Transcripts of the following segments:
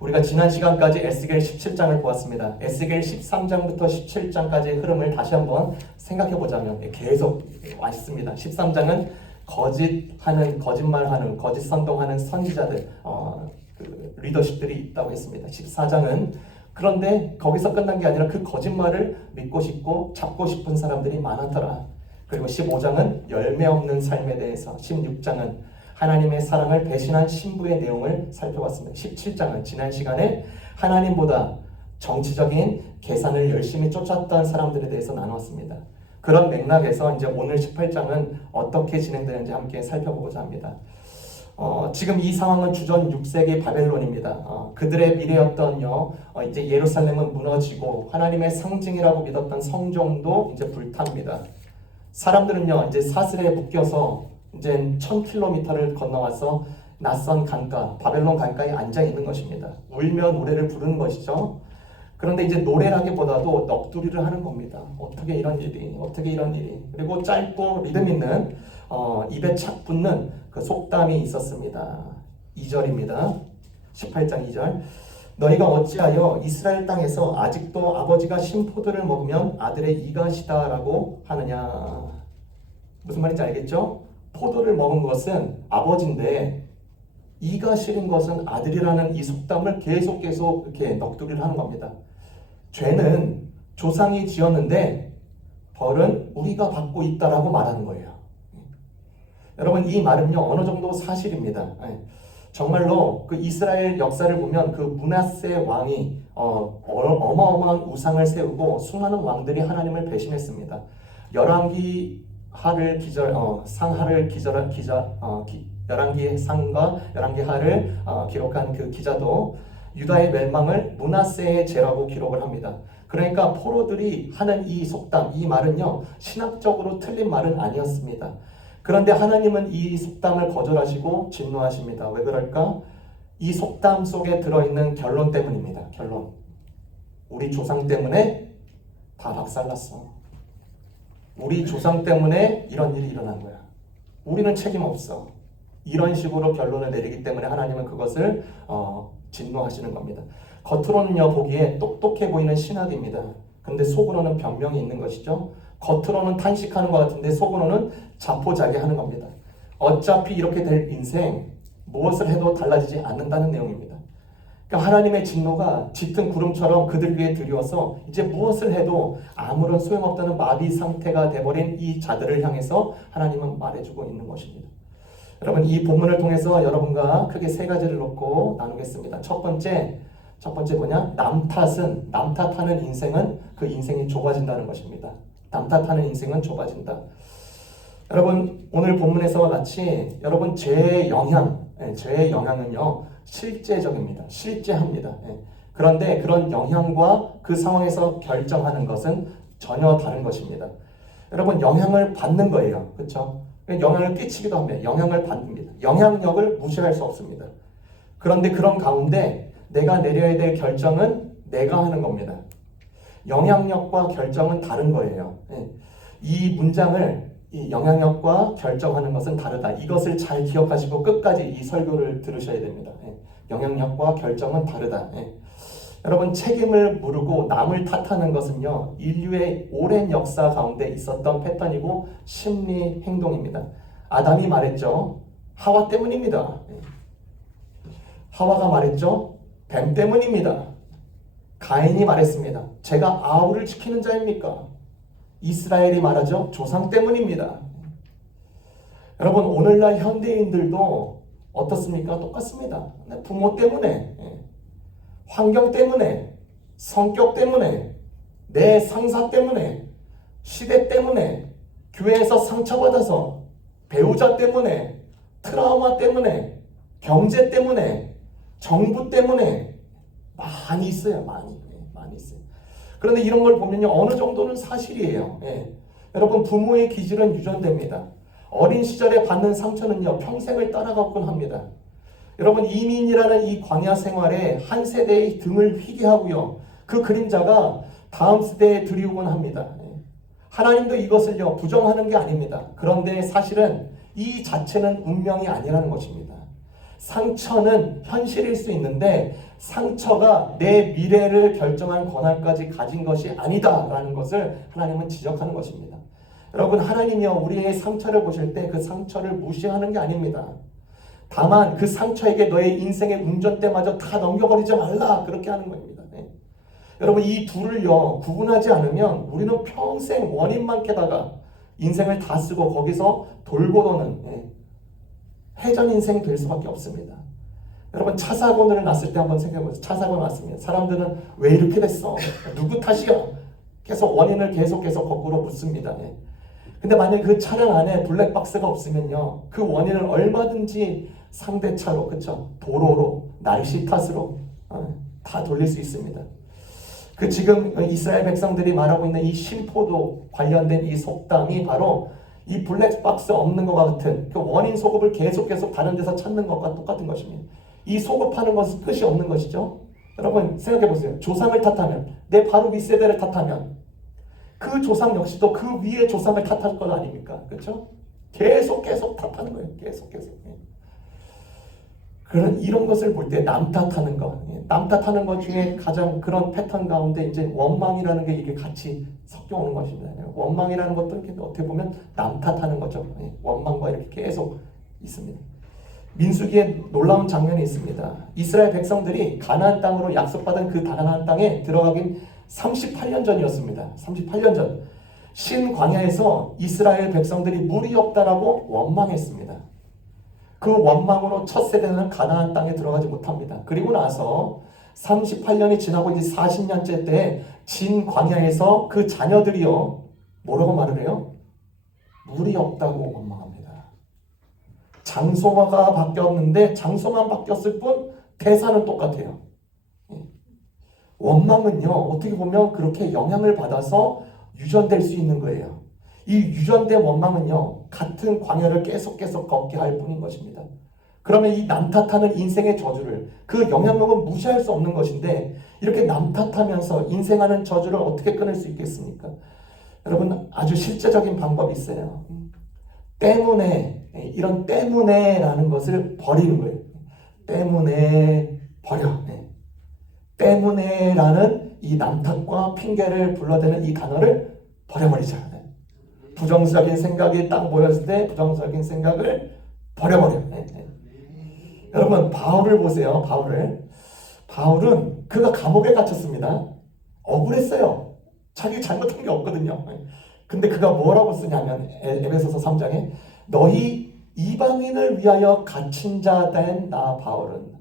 우리가 지난 시간까지 에스겔 17장을 보았습니다. 에스겔 13장부터 17장까지의 흐름을 다시 한번 생각해 보자면 계속 맛있습니다. 13장은 거짓말하는, 거짓 선동하는 선지자들, 리더십들이 있다고 했습니다. 14장은 그런데 거기서 끝난 게 아니라 그 거짓말을 믿고 싶고 잡고 싶은 사람들이 많았더라. 그리고 15장은 열매 없는 삶에 대해서, 16장은 하나님의 사랑을 배신한 신부의 내용을 살펴봤습니다. 17장은 지난 시간에 하나님보다 정치적인 계산을 열심히 쫓았던 사람들에 대해서 나누었습니다. 그런 맥락에서 이제 오늘 18장은 어떻게 진행되는지 함께 살펴보고자 합니다. 지금 이 상황은 주전 6세기 바벨론입니다. 그들의 미래였던요, 이제 예루살렘은 무너지고 하나님의 상징이라고 믿었던 성전도 이제 불탑니다. 사람들은요, 이제 사슬에 묶여서 이제 1000km를 건너와서 낯선 강가, 바벨론 강가에 앉아 있는 것입니다. 울며 노래를 부르는 것이죠. 그런데 이제 노래라기보다도 넋두리를 하는 겁니다. 어떻게 이런 일이, 어떻게 이런 일이. 그리고 짧고 리듬 있는 입에 착 붙는 그 속담이 있었습니다. 2절입니다. 18장 2절. 너희가 어찌하여 이스라엘 땅에서 아직도 아버지가 신포도를 먹으면 아들의 이가시다라고 하느냐. 무슨 말인지 알겠죠? 포도를 먹은 것은 아버지인데 이가 시린 것은 아들이라는 이 속담을 계속 이렇게 넋두리를 하는 겁니다. 죄는 조상이 지었는데 벌은 우리가 받고 있다라고 말하는 거예요. 여러분, 이 말은요 어느 정도 사실입니다. 정말로 그 이스라엘 역사를 보면 그 므낫세 왕이 어마어마한 우상을 세우고 수많은 왕들이 하나님을 배신했습니다. 열왕기 상과 열왕기 하를 기록한 그 기자도 유다의 멸망을 므낫세의 죄라고 기록을 합니다. 그러니까 포로들이 하는 이 속담, 이 말은요 신학적으로 틀린 말은 아니었습니다. 그런데 하나님은 이 속담을 거절하시고 진노하십니다. 왜 그럴까? 이 속담 속에 들어있는 결론 때문입니다. 결론. 우리 조상 때문에 다 박살났어. 우리 조상 때문에 이런 일이 일어난 거야. 우리는 책임 없어. 이런 식으로 결론을 내리기 때문에 하나님은 그것을 진노하시는 겁니다. 겉으로는요 보기에 똑똑해 보이는 신학입니다. 근데 속으로는 변명이 있는 것이죠. 겉으로는 탄식하는 것 같은데 속으로는 자포자기하는 겁니다. 어차피 이렇게 될 인생 무엇을 해도 달라지지 않는다는 내용입니다. 그러니까 하나님의 진노가 짙은 구름처럼 그들 위에 들이워서 이제 무엇을 해도 아무런 소용없다는 마비 상태가 돼버린 이 자들을 향해서 하나님은 말해주고 있는 것입니다. 여러분, 이 본문을 통해서 여러분과 크게 세 가지를 놓고 나누겠습니다. 첫 번째 뭐냐? 남 탓하는 인생은 그 인생이 좁아진다는 것입니다. 남 탓하는 인생은 좁아진다. 여러분, 오늘 본문에서와 같이 여러분 죄의 영향은요 실제적입니다. 실제합니다. 그런데 그런 영향과 그 상황에서 결정하는 것은 전혀 다른 것입니다. 여러분, 영향을 받는 거예요. 그렇죠? 영향을 끼치기도 합니다. 영향을 받습니다. 영향력을 무시할 수 없습니다. 그런데 그런 가운데 내가 내려야 될 결정은 내가 하는 겁니다. 영향력과 결정은 다른 거예요. 이 문장을 이 영향력과 결정하는 것은 다르다. 이것을 잘 기억하시고 끝까지 이 설교를 들으셔야 됩니다. 영향력과 결정은 다르다. 여러분, 책임을 물고 남을 탓하는 것은요 인류의 오랜 역사 가운데 있었던 패턴이고 심리 행동입니다. 아담이 말했죠. 하와 때문입니다. 하와가 말했죠. 뱀 때문입니다. 가인이 말했습니다. 제가 아우를 지키는 자입니까? 이스라엘이 말하죠. 조상 때문입니다. 여러분, 오늘날 현대인들도 어떻습니까? 똑같습니다. 부모 때문에, 환경 때문에, 성격 때문에, 내 상사 때문에, 시대 때문에, 교회에서 상처받아서, 배우자 때문에, 트라우마 때문에, 경제 때문에, 정부 때문에 많이 있어요. 많이 있어요. 그런데 이런 걸 보면요 어느 정도는 사실이에요. 여러분, 부모의 기질은 유전됩니다. 어린 시절에 받는 상처는요 평생을 따라가곤 합니다. 여러분, 이민이라는 이 광야 생활에 한 세대의 등을 휘게 하고요 그 그림자가 다음 세대에 들이오곤 합니다. 하나님도 이것을요 부정하는 게 아닙니다. 그런데 사실은 이 자체는 운명이 아니라는 것입니다. 상처는 현실일 수 있는데 상처가 내 미래를 결정할 권한까지 가진 것이 아니다라는 것을 하나님은 지적하는 것입니다. 여러분, 하나님이요 우리의 상처를 보실 때 그 상처를 무시하는 게 아닙니다. 다만 그 상처에게 너의 인생의 운전대마저 다 넘겨버리지 말라, 그렇게 하는 겁니다. 네. 여러분, 이 둘을요 구분하지 않으면 우리는 평생 원인만 캐다가 인생을 다 쓰고 거기서 돌고 도는 회전 인생이 될 수밖에 없습니다. 여러분, 차 사고를 났을 때 한번 생각해보세요. 차 사고 났습니다. 사람들은 왜 이렇게 됐어? 누구 탓이야? 계속 원인을 계속해서 거꾸로 묻습니다. 근데 만약에 그 차량 안에 블랙박스가 없으면요 그 원인을 얼마든지 상대차로, 그쵸? 도로로, 날씨 탓으로 다 돌릴 수 있습니다. 그 지금 이스라엘 백성들이 말하고 있는 이 심포도 관련된 이 속담이 바로 이 블랙박스 없는 것과 같은 그 원인 소급을 계속 다른 데서 찾는 것과 똑같은 것입니다. 이 소급하는 것은 끝이 없는 것이죠. 여러분 생각해 보세요. 조상을 탓하면, 내 바로 윗세대를 탓하면 그 조상 역시도 그 위에 조상을 탓할 것 아닙니까? 그렇죠? 계속 탓하는 거예요. 계속. 그런 이런 것을 볼 때 남 탓하는 것, 남 탓하는 것 중에 가장 그런 패턴 가운데 이제 원망이라는 게 이게 같이 섞여 오는 것입니다. 원망이라는 것도 이렇게 어떻게 보면 남 탓하는 거죠. 원망과 이렇게 계속 있습니다. 민수기에 놀라운 장면이 있습니다. 이스라엘 백성들이 가나안 땅으로 약속받은 그 가나안 땅에 들어가긴 38년 전이었습니다. 38년 전. 신광야에서 이스라엘 백성들이 물이 없다라고 원망했습니다. 그 원망으로 첫 세대는 가나안 땅에 들어가지 못합니다. 그리고 나서 38년이 지나고 이제 40년째 때 진광야에서 그 자녀들이요 뭐라고 말을 해요? 물이 없다고 원망합니다. 장소가 바뀌었는데 장소만 바뀌었을 뿐 대사는 똑같아요. 원망은요 어떻게 보면 그렇게 영향을 받아서 유전될 수 있는 거예요. 이 유전된 원망은요 같은 광야를 계속 걷게 할 뿐인 것입니다. 그러면 이 남 탓하는 인생의 저주를, 그 영향력은 무시할 수 없는 것인데 이렇게 남 탓하면서 인생하는 저주를 어떻게 끊을 수 있겠습니까? 여러분, 아주 실제적인 방법이 있어요. 때문에, 이런 때문에라는 것을 버리는 거예요. 때문에 버려. 때문에라는 이 남탓과 핑계를 불러대는 이 단어를 버려버리자. 부정적인 생각이 딱 모였을 때 부정적인 생각을 버려버려. 여러분, 바울을 보세요. 바울은 그가 감옥에 갇혔습니다. 억울했어요. 자기 잘못한 게 없거든요. 근데 그가 뭐라고 쓰냐면 에베소서 3장에 너희 이방인을 위하여 갇힌 자 된 나 바울은,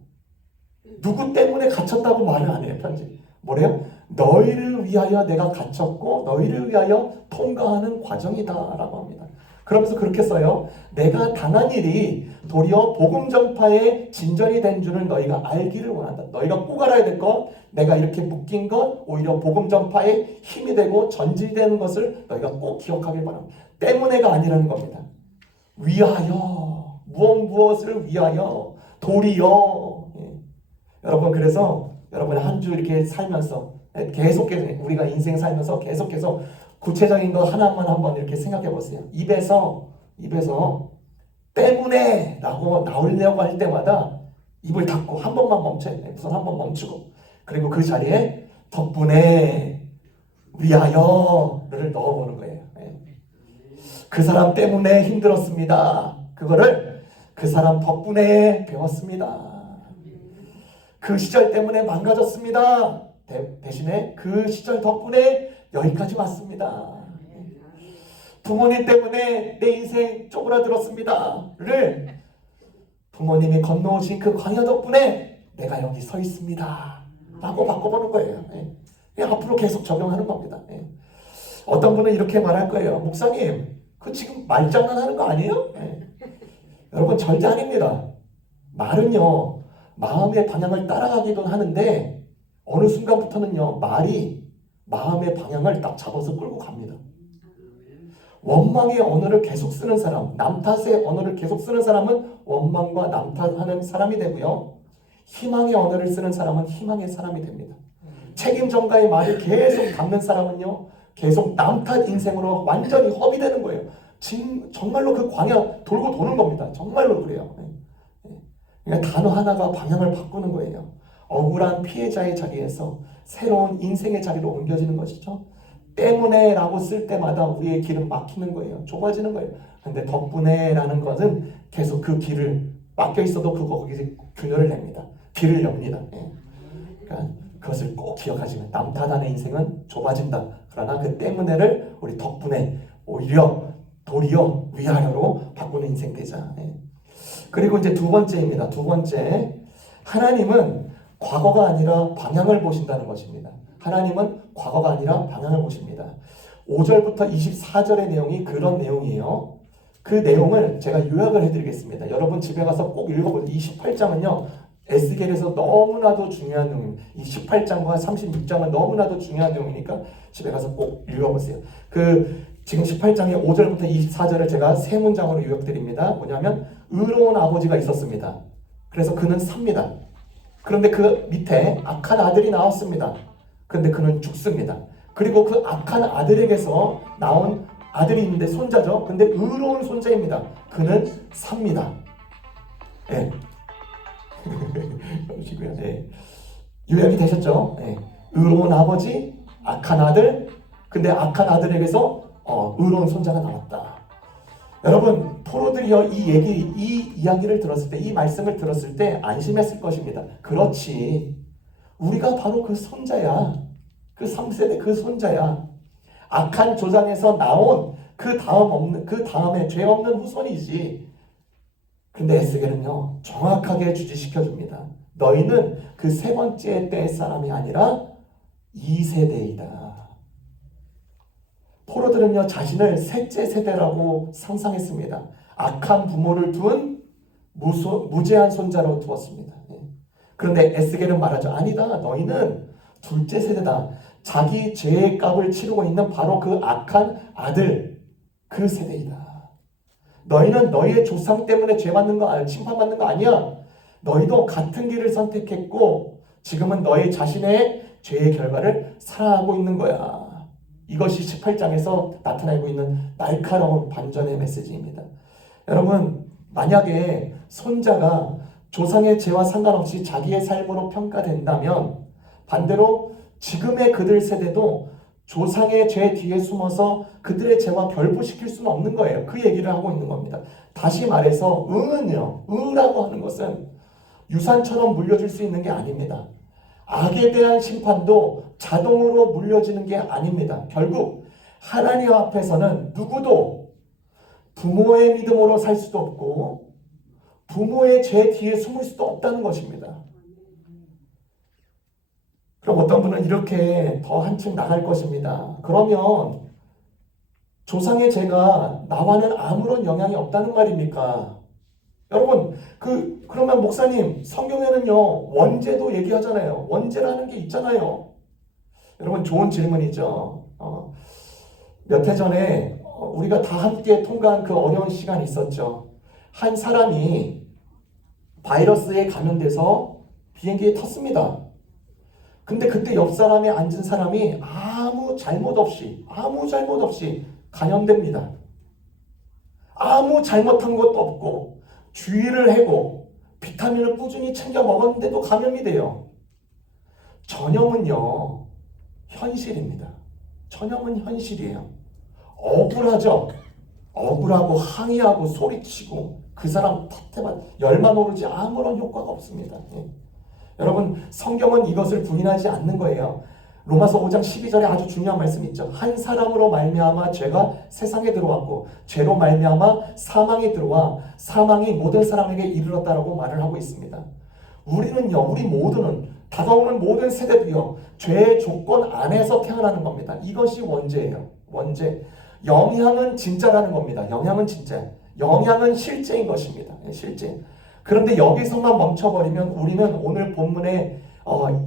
누구 때문에 갇혔다고 말을 안 해요. 편지 뭐래요? 너희를 위하여 내가 갇혔고 너희를 위하여 통과하는 과정이다 라고 합니다. 그러면서 그렇게 써요. 내가 당한 일이 도리어 복음 전파의 진전이 된 줄을 너희가 알기를 원한다. 너희가 꼭 알아야 될 것, 내가 이렇게 묶인 것 오히려 복음 전파의 힘이 되고 전진이 되는 것을 너희가 꼭 기억하길 바랍니다. 때문에가 아니라는 겁니다. 위하여, 무엇을 위하여, 도리어. 여러분, 그래서 여러분 한 주 이렇게 살면서 계속해서 우리가 인생 살면서 계속해서 구체적인 거 하나만 한번 이렇게 생각해 보세요. 입에서 때문에 라고 나오려고 할 때마다 입을 닫고 한 번만 멈춰야 돼요. 우선 한 번 멈추고, 그리고 그 자리에 덕분에 위하여를 넣어보는 거예요. 그 사람 때문에 힘들었습니다. 그거를 그 사람 덕분에 배웠습니다. 그 시절 때문에 망가졌습니다. 대신에 그 시절 덕분에 여기까지 왔습니다. 부모님 때문에 내 인생 쪼그라들었습니다를 부모님이 건너오신 그 광야 덕분에 내가 여기 서 있습니다 라고 바꿔보는 거예요. 앞으로 계속 적용하는 겁니다. 어떤 분은 이렇게 말할 거예요. 목사님, 그 지금 말장난하는 거 아니에요? 여러분, 절대 아닙니다. 말은요 마음의 방향을 따라가기도 하는데 어느 순간부터는요 말이 마음의 방향을 딱 잡아서 끌고 갑니다. 원망의 언어를 계속 쓰는 사람, 남 탓의 언어를 계속 쓰는 사람은 원망과 남 탓하는 사람이 되고요, 희망의 언어를 쓰는 사람은 희망의 사람이 됩니다. 책임 전가의 말을 계속 담는 사람은요 계속 남 탓 인생으로 완전히 허비되는 거예요. 정말로 그 광야 돌고 도는 겁니다. 정말로 그래요. 그냥 단어 하나가 방향을 바꾸는 거예요. 억울한 피해자의 자리에서 새로운 인생의 자리로 옮겨지는 것이죠. 때문에라고 쓸 때마다 우리의 길은 막히는 거예요. 좁아지는 거예요. 근데 덕분에라는 것은 계속 그 길을 막혀 있어도 거기서 균열을 냅니다. 길을 엽니다. 예. 그러니까 그것을 꼭 기억하시면 남 탓하는 인생은 좁아진다. 그러나 그 때문에를 우리 덕분에 오히려 도리어 위아래로 바꾸는 인생 되자. 예. 그리고 이제 두 번째입니다. 두 번째, 하나님은 과거가 아니라 방향을 보신다는 것입니다. 하나님은 과거가 아니라 방향을 보십니다. 5절부터 24절의 내용이 그런 내용이에요. 그 내용을 제가 요약을 해드리겠습니다. 여러분 집에 가서 꼭 읽어보세요. 이 18장은요. 에스겔에서 너무나도 중요한 내용입니다. 이 18장과 36장은 너무나도 중요한 내용이니까 집에 가서 꼭 읽어보세요. 지금 18장의 5절부터 24절을 제가 세 문장으로 요약드립니다. 뭐냐면 의로운 아버지가 있었습니다. 그래서 그는 삽니다. 그런데 그 밑에 악한 아들이 나왔습니다. 그런데 그는 죽습니다. 그리고 그 악한 아들에게서 나온 아들이 있는데 손자죠. 근데 의로운 손자입니다. 그는 삽니다. 예. 보시고요. 네. 요약이 되셨죠? 네. 의로운 아버지, 악한 아들, 근데 악한 아들에게서 의로운 손자가 나왔다. 여러분, 포로들이요, 이 이야기를 들었을 때, 이 말씀을 들었을 때 안심했을 것입니다. 그렇지. 우리가 바로 그 손자야. 그 3세대 그 손자야. 악한 조상에서 나온 그 다음에 죄 없는 후손이지. 근데 에스겔은요, 정확하게 주지시켜 줍니다. 너희는 그 세 번째 때의 사람이 아니라 2세대이다. 포로들은요, 자신을 셋째 세대라고 상상했습니다. 악한 부모를 둔 무죄한 손자로 두었습니다. 그런데 에스겔은 말하죠. 아니다. 너희는 둘째 세대다. 자기 죄의 값을 치르고 있는 바로 그 악한 아들, 그 세대이다. 너희는 너희의 조상 때문에 심판받는 거 아니야. 너희도 같은 길을 선택했고 지금은 너희 자신의 죄의 결과를 살아가고 있는 거야. 이것이 18장에서 나타나고 있는 날카로운 반전의 메시지입니다. 여러분, 만약에 손자가 조상의 죄와 상관없이 자기의 삶으로 평가된다면 반대로 지금의 그들 세대도 조상의 죄 뒤에 숨어서 그들의 죄와 결부시킬 수는 없는 거예요. 그 얘기를 하고 있는 겁니다. 다시 말해서 의라고 하는 것은 유산처럼 물려줄 수 있는 게 아닙니다. 악에 대한 심판도 자동으로 물려지는 게 아닙니다. 결국 하나님 앞에서는 누구도 부모의 믿음으로 살 수도 없고 부모의 죄 뒤에 숨을 수도 없다는 것입니다. 그럼 어떤 분은 이렇게 더 한층 나갈 것입니다. 그러면 조상의 죄가 나와는 아무런 영향이 없다는 말입니까? 여러분, 그러면 목사님, 성경에는요, 원죄도 얘기하잖아요. 원죄라는 게 있잖아요. 여러분, 좋은 질문이죠. 몇 해 전에 우리가 다 함께 통과한 그 어려운 시간이 있었죠. 한 사람이 바이러스에 감염돼서 비행기에 탔습니다. 근데 그때 옆 사람에 앉은 사람이 아무 잘못 없이 감염됩니다. 아무 잘못한 것도 없고 주의를 하고 비타민을 꾸준히 챙겨 먹었는데도 감염이 돼요. 전염은요, 현실입니다. 전염은 현실이에요. 억울하죠. 억울하고 항의하고 소리치고 그 사람 탓에만 열만 오르지 아무런 효과가 없습니다. 여러분, 성경은 이것을 부인하지 않는 거예요. 로마서 5장 12절에 아주 중요한 말씀이 있죠. 한 사람으로 말미암아 죄가 세상에 들어왔고 죄로 말미암아 사망이 들어와 사망이 모든 사람에게 이르렀다라고 말을 하고 있습니다. 우리 모두는 다가오는 모든 세대도요, 죄의 조건 안에서 태어나는 겁니다. 이것이 원죄예요. 원죄. 영향은 진짜라는 겁니다. 영향은 진짜. 영향은 실제인 것입니다. 실제. 그런데 여기서만 멈춰버리면 우리는 오늘 본문에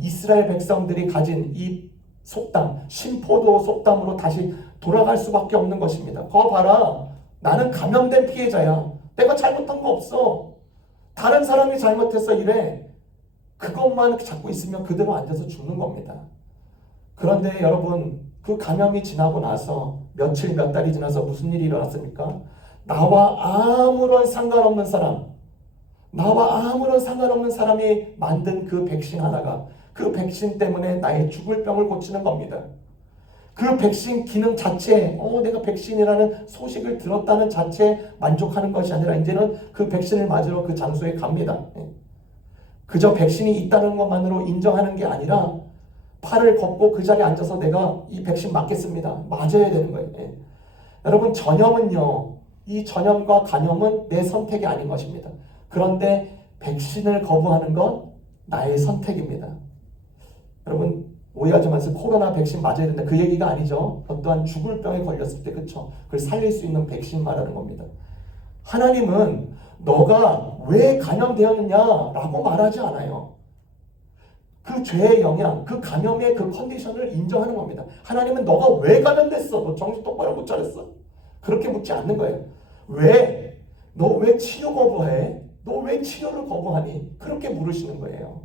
이스라엘 백성들이 가진 이 속담, 신포도 속담으로 다시 돌아갈 수밖에 없는 것입니다. 거 봐라. 나는 감염된 피해자야. 내가 잘못한 거 없어. 다른 사람이 잘못해서 이래. 그것만 잡고 있으면 그대로 앉아서 죽는 겁니다. 그런데 여러분, 그 감염이 지나고 나서 며칠 몇 달이 지나서 무슨 일이 일어났습니까? 나와 아무런 상관없는 사람, 나와 아무런 상관없는 사람이 만든 그 백신 하나가 그 백신 때문에 나의 죽을 병을 고치는 겁니다. 그 백신 기능 자체에 내가 백신이라는 소식을 들었다는 자체에 만족하는 것이 아니라 이제는 그 백신을 맞으러 그 장소에 갑니다. 그저 백신이 있다는 것만으로 인정하는 게 아니라 팔을 걷고 그 자리에 앉아서 내가 이 백신 맞겠습니다. 맞아야 되는 거예요. 여러분, 전염은요, 이 전염과 감염은 내 선택이 아닌 것입니다. 그런데 백신을 거부하는 건 나의 선택입니다. 여러분, 오해하지 마세요. 코로나 백신 맞아야 된다. 그 얘기가 아니죠. 어떠한 죽을 병에 걸렸을 때, 그쵸? 그걸 살릴 수 있는 백신 말하는 겁니다. 하나님은 너가 왜 감염되었느냐라고 말하지 않아요. 그 죄의 영향, 그 감염의 그 컨디션을 인정하는 겁니다. 하나님은 너가 왜 감염됐어? 너 정신 똑바로 못 차렸어? 그렇게 묻지 않는 거예요. 왜? 너 왜 치료 거부해? 너 왜 치료를 거부하니? 그렇게 물으시는 거예요.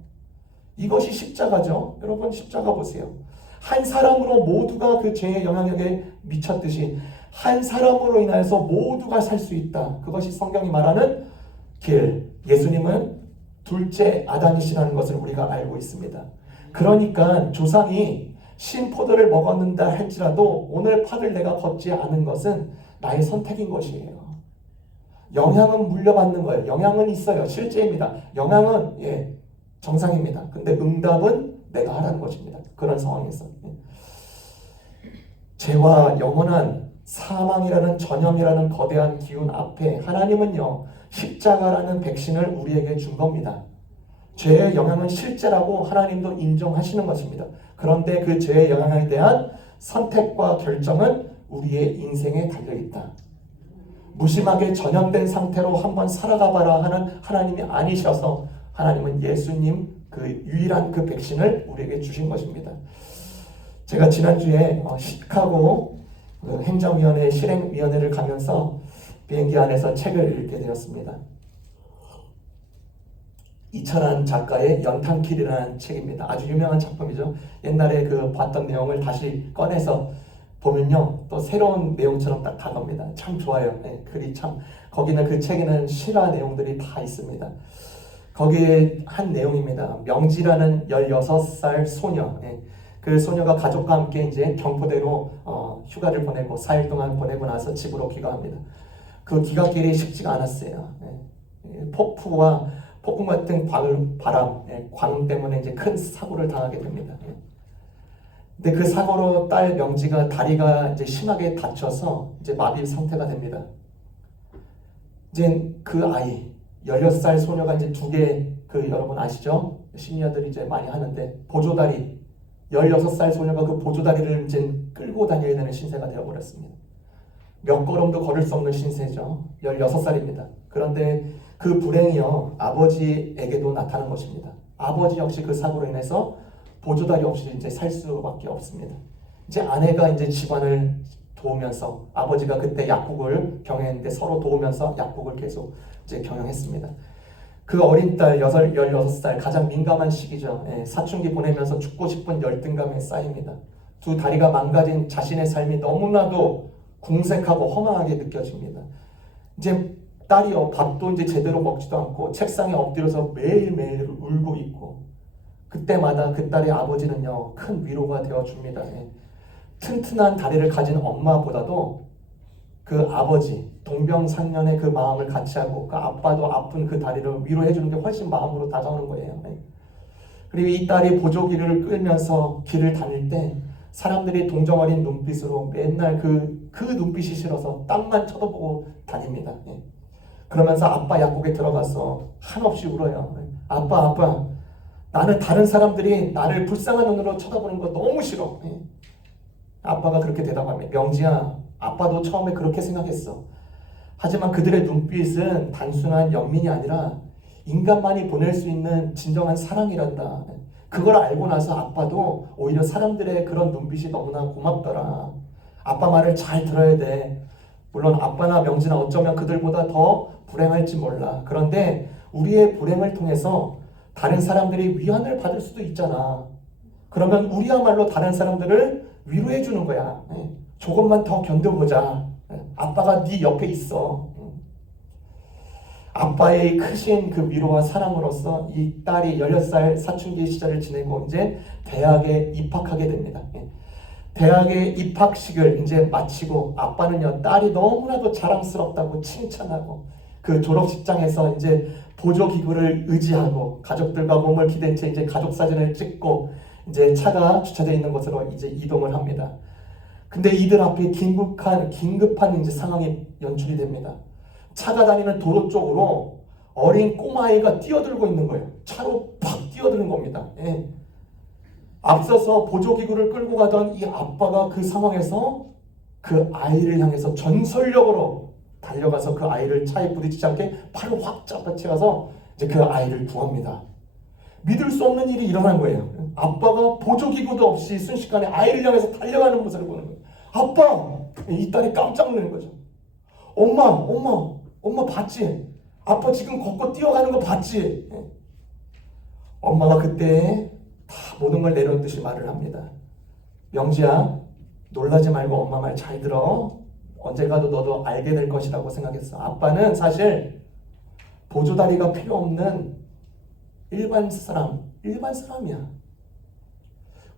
이것이 십자가죠. 여러분, 십자가 보세요. 한 사람으로 모두가 그 죄의 영향력에 미쳤듯이 한 사람으로 인하여서 모두가 살 수 있다. 그것이 성경이 말하는 길. 예수님은 둘째 아담이시라는 것을 우리가 알고 있습니다. 그러니까 조상이 신포도를 먹었는다 할지라도 오늘 팔을 내가 걷지 않은 것은 나의 선택인 것이에요. 영향은 물려받는 거예요. 영향은 있어요. 실제입니다. 영향은 정상입니다. 근데 응답은 내가 하라는 것입니다. 그런 상황에서. 죄와 영원한 사망이라는 전염이라는 거대한 기운 앞에 하나님은요, 십자가라는 백신을 우리에게 준 겁니다. 죄의 영향은 실제라고 하나님도 인정하시는 것입니다. 그런데 그 죄의 영향에 대한 선택과 결정은 우리의 인생에 달려있다. 무심하게 전염된 상태로 한번 살아가 봐라 하는 하나님이 아니셔서 하나님은 예수님 그 유일한 그 백신을 우리에게 주신 것입니다. 제가 지난주에 시카고 행정위원회 실행위원회를 가면서 비행기 안에서 책을 읽게 되었습니다. 이철한 작가의 연탄킬이라는 책입니다. 아주 유명한 작품이죠. 옛날에 그 봤던 내용을 다시 꺼내서 보면요, 또 새로운 내용처럼 딱 다가옵니다. 참 좋아요. 글이 참, 거기는 그 책에는 실화 내용들이 다 있습니다. 거기에 한 내용입니다. 명지라는 16살 소녀. 그 소녀가 가족과 함께 이제 경포대로 휴가를 보내고 4일 동안 보내고 나서 집으로 귀가합니다. 그 귀갓길이 쉽지가 않았어요. 폭풍과 폭풍 같은 바람, 광 때문에 이제 큰 사고를 당하게 됩니다. 근데 그 사고로 딸 명지가 다리가 이제 심하게 다쳐서 이제 마비 상태가 됩니다. 이제 그 아이 16살 소녀가 이제 두 개, 여러분 아시죠? 시니어들이 이제 많이 하는데 보조다리, 16살 소녀가 그 보조다리를 이제 끌고 다녀야 되는 신세가 되어버렸습니다. 몇 걸음도 걸을 수 없는 신세죠. 16살입니다. 그런데 그 불행이요, 아버지에게도 나타난 것입니다. 아버지 역시 그 사고로 인해서 보조다리 없이 이제 살 수밖에 없습니다. 이제 아내가 이제 집안을 도우면서, 아버지가 그때 약국을 경영했는데 서로 도우면서 약국을 계속 이제 경영했습니다. 그 어린 딸 16살 가장 민감한 시기죠. 사춘기 보내면서 죽고 싶은 열등감에 쌓입니다. 두 다리가 망가진 자신의 삶이 너무나도 궁색하고 허망하게 느껴집니다. 이제 딸이요, 밥도 이제 제대로 먹지도 않고 책상에 엎드려서 매일매일 울고 있고, 그때마다 그 딸의 아버지는요, 큰 위로가 되어줍니다. 튼튼한 다리를 가진 엄마보다도 그 아버지, 동병상련의 그 마음을 같이 하고 그 아빠도 아픈 그 다리를 위로해주는 게 훨씬 마음으로 다가오는 거예요. 그리고 이 딸이 보조기를 끌면서 길을 다닐 때 사람들이 동정 어린 눈빛으로 맨날 그 눈빛이 싫어서 땅만 쳐다보고 다닙니다. 그러면서 아빠 약국에 들어가서 한없이 울어요. 아빠, 나는 다른 사람들이 나를 불쌍한 눈으로 쳐다보는 거 너무 싫어. 아빠가 그렇게 대답합니다. 명지야, 아빠도 처음에 그렇게 생각했어. 하지만 그들의 눈빛은 단순한 연민이 아니라 인간만이 보낼 수 있는 진정한 사랑이란다. 그걸 알고 나서 아빠도 오히려 사람들의 그런 눈빛이 너무나 고맙더라. 아빠 말을 잘 들어야 돼. 물론 아빠나 명지나 어쩌면 그들보다 더 불행할지 몰라. 그런데 우리의 불행을 통해서 다른 사람들이 위안을 받을 수도 있잖아. 그러면 우리야말로 다른 사람들을 위로해 주는 거야. 조금만 더 견뎌보자. 아빠가 네 옆에 있어. 아빠의 크신 그 위로와 사랑으로서 이 딸이 16살 사춘기 시절을 지내고 이제 대학에 입학하게 됩니다. 대학의 입학식을 이제 마치고 아빠는요, 딸이 너무나도 자랑스럽다고 칭찬하고 그 졸업식장에서 이제 보조기구를 의지하고 가족들과 몸을 기댄 채 이제 가족 사진을 찍고 이제 차가 주차되어 있는 곳으로 이제 이동을 합니다. 근데 이들 앞에 긴급한 이제 상황이 연출이 됩니다. 차가 다니는 도로 쪽으로 어린 꼬마아이가 뛰어들고 있는 거예요. 차로 팍 뛰어드는 겁니다. 예. 앞서서 보조기구를 끌고 가던 이 아빠가 그 상황에서 그 아이를 향해서 전설력으로 달려가서 그 아이를 차에 부딪히지 않게 팔을 확 잡아채가서 이제 그 아이를 구합니다. 믿을 수 없는 일이 일어난 거예요. 아빠가 보조기구도 없이 순식간에 아이를 향해서 달려가는 모습을 보는 거예요. 아빠! 이 딸이 깜짝 놀라는 거죠. 엄마 봤지? 아빠 지금 걷고 뛰어가는 거 봤지? 엄마가 그때 다 모든 걸 내려놓듯이 말을 합니다. 명지야, 놀라지 말고 엄마 말 잘 들어. 언제 가도 너도 알게 될 것이라고 생각했어. 아빠는 사실 보조다리가 필요 없는 일반 사람이야.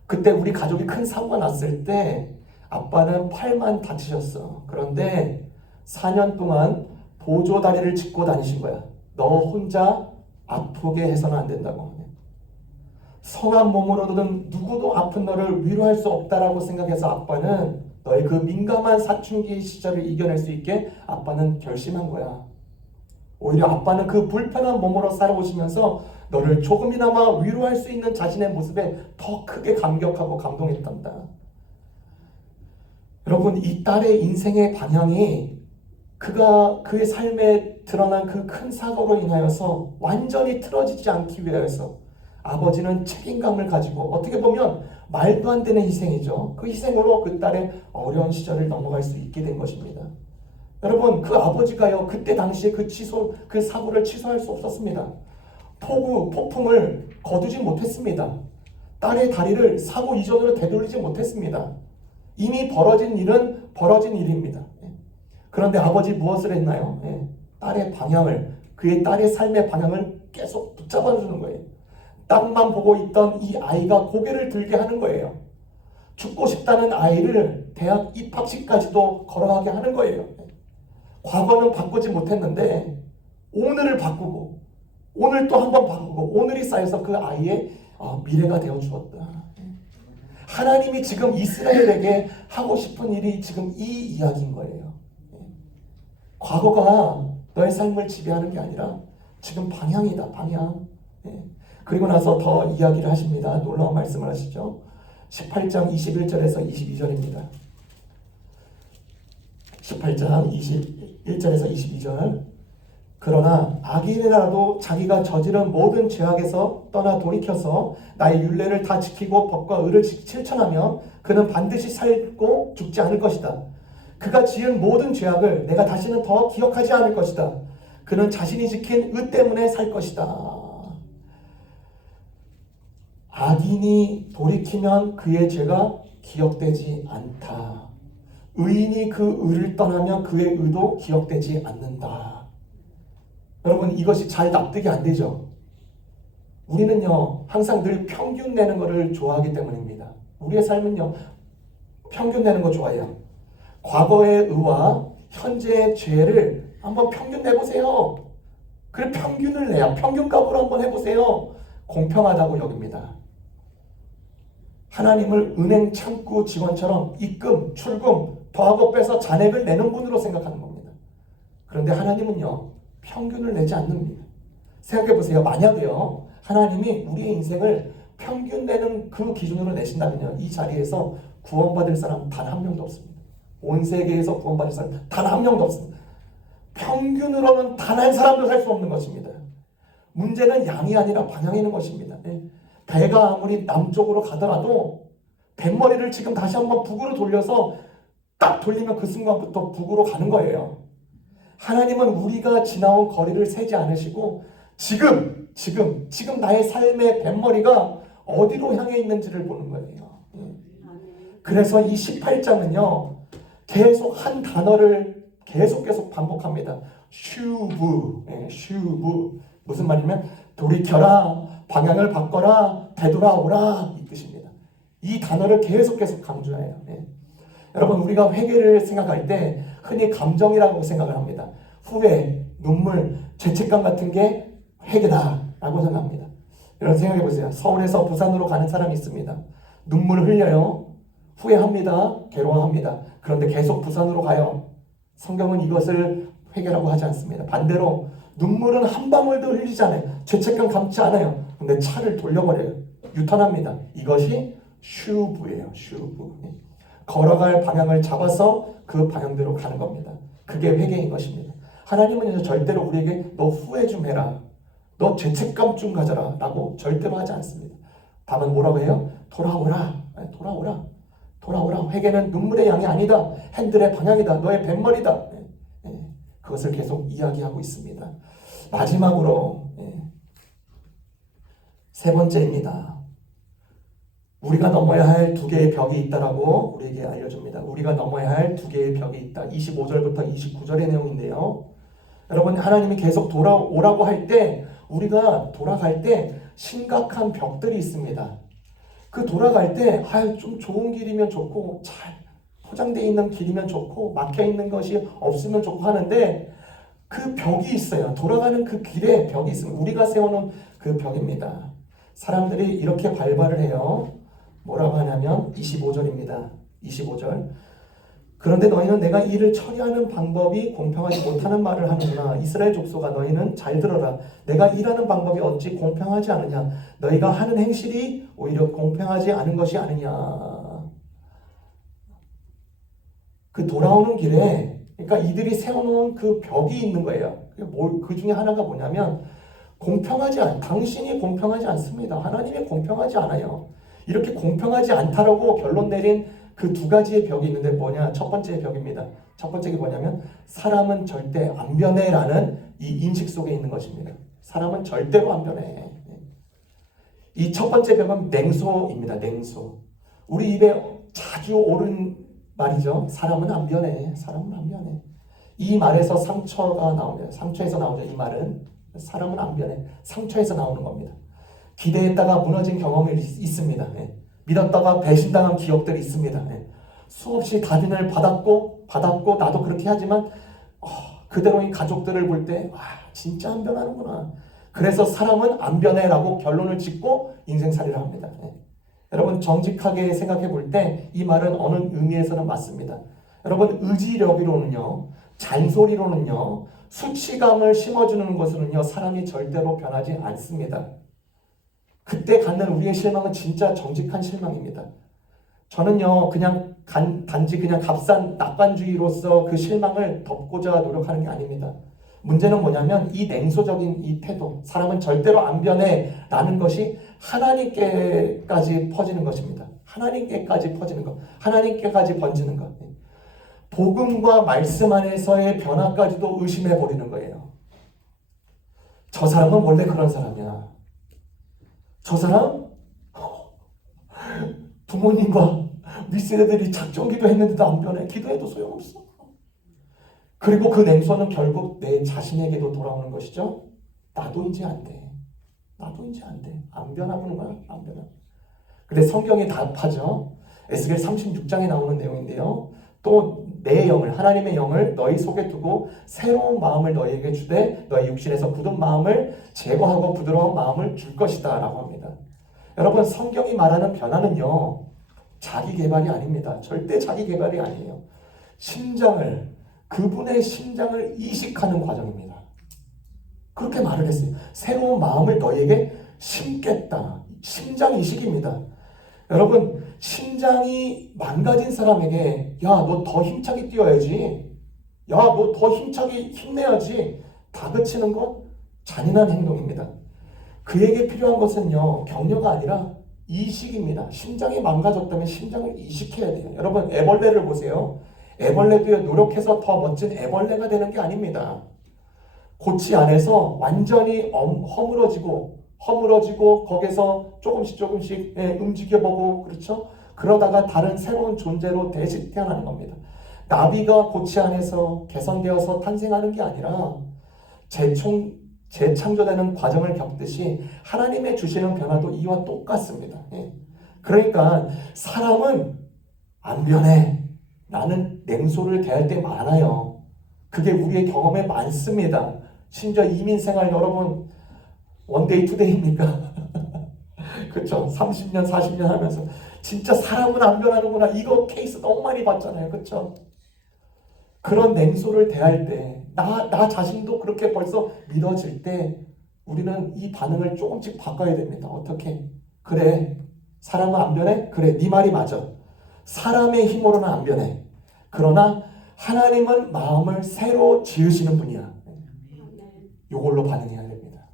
그때 우리 가족이 큰 사고가 났을 때 아빠는 팔만 다치셨어. 그런데 4년 동안 보조다리를 짚고 다니신 거야. 너 혼자 아프게 해서는 안 된다고. 성한 몸으로는 누구도 아픈 너를 위로할 수 없다라고 생각해서 아빠는 너의 그 민감한 사춘기 시절을 이겨낼 수 있게 아빠는 결심한 거야. 오히려 아빠는 그 불편한 몸으로 살아오시면서 너를 조금이나마 위로할 수 있는 자신의 모습에 더 크게 감격하고 감동했단다. 여러분, 이 딸의 인생의 방향이 그의 삶에 드러난 그 큰 사고로 인하여서 완전히 틀어지지 않기 위하여서 아버지는 책임감을 가지고 어떻게 보면 말도 안 되는 희생이죠. 그 희생으로 그 딸의 어려운 시절을 넘어갈 수 있게 된 것입니다. 여러분, 그 아버지가요, 그때 당시에 그 사고를 취소할 수 없었습니다. 폭풍을 거두지 못했습니다. 딸의 다리를 사고 이전으로 되돌리지 못했습니다. 이미 벌어진 일은 벌어진 일입니다. 그런데 아버지 무엇을 했나요? 딸의 방향을, 그의 딸의 삶의 방향을 계속 붙잡아 주는 거예요. 땅만 보고 있던 이 아이가 고개를 들게 하는 거예요. 죽고 싶다는 아이를 대학 입학식까지도 걸어가게 하는 거예요. 과거는 바꾸지 못했는데 오늘을 바꾸고 오늘 또 한 번 바꾸고 오늘이 쌓여서 그 아이의 미래가 되어 주었다. 하나님이 지금 이스라엘에게 하고 싶은 일이 지금 이 이야기인 거예요. 과거가 너의 삶을 지배하는 게 아니라 지금 방향이다. 방향. 그리고 나서 더 이야기를 하십니다. 놀라운 말씀을 하시죠. 18장 21절에서 22절입니다. 18장 21절에서 22절. 그러나 악인이라도 자기가 저지른 모든 죄악에서 떠나 돌이켜서 나의 율례를 다 지키고 법과 의를 실천하면 그는 반드시 살고 죽지 않을 것이다. 그가 지은 모든 죄악을 내가 다시는 더 기억하지 않을 것이다. 그는 자신이 지킨 의 때문에 살 것이다. 악인이 돌이키면 그의 죄가 기억되지 않다. 의인이 그 의를 떠나면 그의 의도 기억되지 않는다. 여러분, 이것이 잘 납득이 안 되죠? 우리는요, 항상 늘 평균 내는 것을 좋아하기 때문입니다. 우리의 삶은요, 평균 내는 거 좋아해요. 과거의 의와 현재의 죄를 한번 평균 내보세요. 그래, 평균을 내야 평균값으로 한번 해보세요. 공평하다고 여깁니다. 하나님을 은행 창구 직원처럼 입금, 출금, 더하고 빼서 잔액을 내는 분으로 생각하는 겁니다. 그런데 하나님은요, 평균을 내지 않습니다. 생각해보세요. 만약에요, 하나님이 우리의 인생을 평균 내는 그 기준으로 내신다면요, 이 자리에서 구원받을 사람 단 한 명도 없습니다. 온 세계에서 구원받을 사람 단 한 명도 없습니다. 평균으로는 단 한 사람도 살 수 없는 것입니다. 문제는 양이 아니라 방향이 있는 것입니다. 배가 아무리 남쪽으로 가더라도 뱃머리를 지금 다시 한번 북으로 돌려서 딱 돌리면 그 순간부터 북으로 가는 거예요. 하나님은 우리가 지나온 거리를 세지 않으시고 지금 나의 삶의 뱃머리가 어디로 향해 있는지를 보는 거예요. 그래서 이 18장은요, 계속 한 단어를 계속 반복합니다. 슈브, 슈브. 무슨 말이냐면 돌이켜라, 방향을 바꿔라, 되돌아오라 이 뜻입니다. 이 단어를 계속 강조해요. 여러분, 우리가 회개를 생각할 때 흔히 감정이라고 생각을 합니다. 후회, 눈물, 죄책감 같은 게 회개다라고 생각합니다. 여러분 생각해 보세요. 서울에서 부산으로 가는 사람이 있습니다. 눈물 흘려요. 후회합니다. 괴로워합니다. 그런데 계속 부산으로 가요. 성경은 이것을 회개라고 하지 않습니다. 반대로 눈물은 한 방울도 흘리지 않아요. 죄책감 감지 않아요. 근데 차를 돌려버려요. 유턴합니다. 이것이 슈브예요. 슈브. 걸어갈 방향을 잡아서 그 방향대로 가는 겁니다. 그게 회개인 것입니다. 하나님은 절대로 우리에게 너 후회 좀 해라, 너 죄책감 좀 가져라 라고 절대로 하지 않습니다. 다만 뭐라고 해요? 돌아오라, 돌아오라, 돌아오라. 회개는 눈물의 양이 아니다. 핸들의 방향이다. 너의 뱃머리다. 그것을 계속 이야기하고 있습니다. 마지막으로 세 번째입니다. 우리가 넘어야 할 두 개의 벽이 있다라고 우리에게 알려줍니다. 우리가 넘어야 할 두 개의 벽이 있다. 25절부터 29절의 내용인데요. 여러분, 하나님이 계속 돌아오라고 할 때, 우리가 돌아갈 때 심각한 벽들이 있습니다. 그 돌아갈 때 좀 좋은 길이면 좋고, 잘 포장되어 있는 길이면 좋고, 막혀 있는 것이 없으면 좋고 하는데, 그 벽이 있어요. 돌아가는 그 길에 벽이 있습니다. 우리가 세워놓은 그 벽입니다. 사람들이 이렇게 발발을 해요. 뭐라고 하냐면 25절입니다. 25절. 그런데 너희는 내가 이를 처리하는 방법이 공평하지 못하는 말을 하는구나. 이스라엘 족속아, 너희는 잘 들어라. 내가 일하는 방법이 어찌 공평하지 않으냐. 너희가 하는 행실이 오히려 공평하지 않은 것이 아니냐. 그 돌아오는 길에, 그러니까 이들이 세워놓은 그 벽이 있는 거예요. 그 중에 하나가 뭐냐면 당신이 공평하지 않습니다. 하나님이 공평하지 않아요. 이렇게 공평하지 않다라고 결론 내린 그 두 가지의 벽이 있는데 뭐냐? 첫 번째 벽입니다. 첫 번째가 뭐냐면 사람은 절대 안 변해라는 이 인식 속에 있는 것입니다. 사람은 절대로 안 변해. 이 첫 번째 벽은 냉소입니다. 냉소. 우리 입에 자주 오른 말이죠. 사람은 안 변해. 사람은 안 변해. 이 말에서 상처가 나옵니다. 상처에서 나오죠. 이 말은 사람은 안 변해. 상처에서 나오는 겁니다. 기대했다가 무너진 경험이 있습니다. 믿었다가 배신당한 기억들이 있습니다. 수없이 다진을 받았고 나도 그렇게 하지만 그대로인 가족들을 볼 때 진짜 안 변하는구나. 그래서 사람은 안 변해라고 결론을 짓고 인생살이를 합니다. 여러분, 정직하게 생각해 볼 때 이 말은 어느 의미에서는 맞습니다. 여러분, 의지력으로는요, 잔소리로는요, 수치감을 심어주는 것으로는요, 사람이 절대로 변하지 않습니다. 그때 갖는 우리의 실망은 진짜 정직한 실망입니다. 저는요, 단지 값싼 낙관주의로서 그 실망을 덮고자 노력하는 게 아닙니다. 문제는 뭐냐면 이 냉소적인 이 태도, 사람은 절대로 안 변해 라는 것이 하나님께까지 퍼지는 것입니다. 하나님께까지 퍼지는 것, 하나님께까지 번지는 것. 복음과 말씀 안에서의 변화까지도 의심해 버리는 거예요. 저 사람은 원래 그런 사람이야. 저 사람 부모님과 윗세대들이 작정기도 했는데도 안 변해. 기도해도 소용없어. 그리고 그 냉소는 결국 내 자신에게도 돌아오는 것이죠. 나도 이제 안 돼. 나도 이제 안 돼. 안 변하는 거야. 안 변하. 근데 성경이 답하죠. 에스겔 36장에 나오는 내용인데요. 또 내 영을, 하나님의 영을 너희 속에 두고 새로운 마음을 너희에게 주되 너희 육신에서 굳은 마음을 제거하고 부드러운 마음을 줄 것이다 라고 합니다. 여러분, 성경이 말하는 변화는요, 자기 개발이 아닙니다. 절대 자기 개발이 아니에요. 그분의 심장을 이식하는 과정입니다. 그렇게 말을 했어요. 새로운 마음을 너희에게 심겠다. 심장 이식입니다. 여러분, 심장이 망가진 사람에게 너 더 힘차게 뛰어야지. 너 더 힘차게 힘내야지. 다그치는 건 잔인한 행동입니다. 그에게 필요한 것은요, 격려가 아니라 이식입니다. 심장이 망가졌다면 심장을 이식해야 돼요. 여러분, 애벌레를 보세요. 애벌레도 노력해서 더 멋진 애벌레가 되는 게 아닙니다. 고치 안에서 완전히 허물어지고 거기서 조금씩 움직여보고, 그렇죠? 그러다가 다른 새로운 존재로 대신 태어나는 겁니다. 나비가 고치 안에서 개선되어서 탄생하는 게 아니라 재창조되는 과정을 겪듯이 하나님의 주시는 변화도 이와 똑같습니다. 그러니까 사람은 안 변해. 나는 냉소를 대할 때 많아요. 그게 우리의 경험에 많습니다. 심지어 이민생활 여러분 원데이 투데이입니까? 그렇죠. 30년 40년 하면서 진짜 사람은 안 변하는구나. 이거 케이스 너무 많이 봤잖아요. 그렇죠. 그런 냉소를 대할 때 나 자신도 그렇게 벌써 믿어질 때 우리는 이 반응을 조금씩 바꿔야 됩니다. 어떻게? 그래, 사람은 안 변해? 그래, 네 말이 맞아. 사람의 힘으로는 안 변해. 그러나 하나님은 마음을 새로 지으시는 분이야. 이걸로 반응해야 됩니다.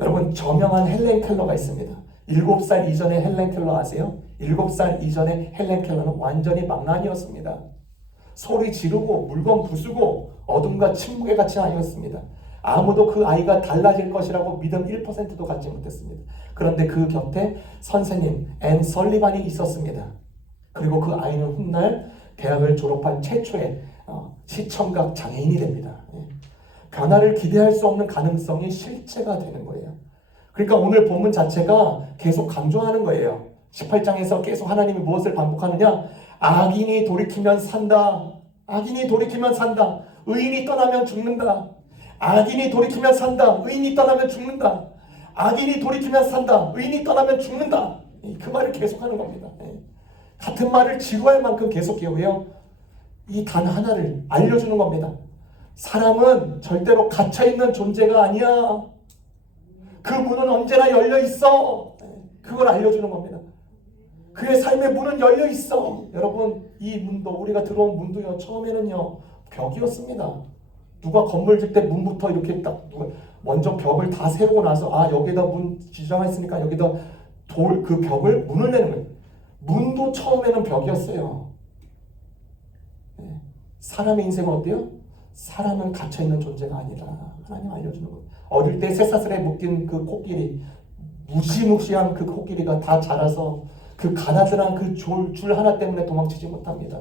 여러분, 저명한 헬렌 켈러가 있습니다. 7살 이전에 헬렌 켈러 아세요? 7살 이전에 헬렌 켈러는 완전히 망나니였습니다. 소리 지르고 물건 부수고 어둠과 침묵의 같이 아이였습니다. 아무도 그 아이가 달라질 것이라고 믿음 1%도 갖지 못했습니다. 그런데 그 곁에 선생님 앤 설리반이 있었습니다. 그리고 그 아이는 훗날 대학을 졸업한 최초의 시청각 장애인이 됩니다. 변화를 기대할 수 없는 가능성이 실체가 되는 거예요. 그러니까 오늘 본문 자체가 계속 강조하는 거예요. 18장에서 계속 하나님이 무엇을 반복하느냐? 악인이 돌이키면 산다. 악인이 돌이키면 산다. 의인이 떠나면 죽는다. 악인이 돌이키면 산다. 의인이 떠나면 죽는다. 악인이 돌이키면 산다. 의인이 떠나면 죽는다. 그 말을 계속하는 겁니다. 같은 말을 지루할 만큼 계속해요. 왜요? 이 단 하나를 알려주는 겁니다. 사람은 절대로 갇혀있는 존재가 아니야. 그 문은 언제나 열려 있어. 그걸 알려주는 겁니다. 그의 삶의 문은 열려 있어. 여러분, 이 문도 우리가 들어온 문도요. 처음에는요 벽이었습니다. 누가 건물 짓 때 문부터 이렇게 딱 먼저 벽을 다 세우고 나서 여기다 문 지정했으니까 여기다 그 벽을 문을 내는 거예요. 문도 처음에는 벽이었어요. 사람의 인생은 어때요? 사람은 갇혀있는 존재가 아니라 하나님 알려주는 거예요. 어릴 때 쇠사슬에 묶인 그 코끼리, 무시무시한 그 코끼리가 다 자라서 그 가나들한 그 줄 하나 때문에 도망치지 못합니다.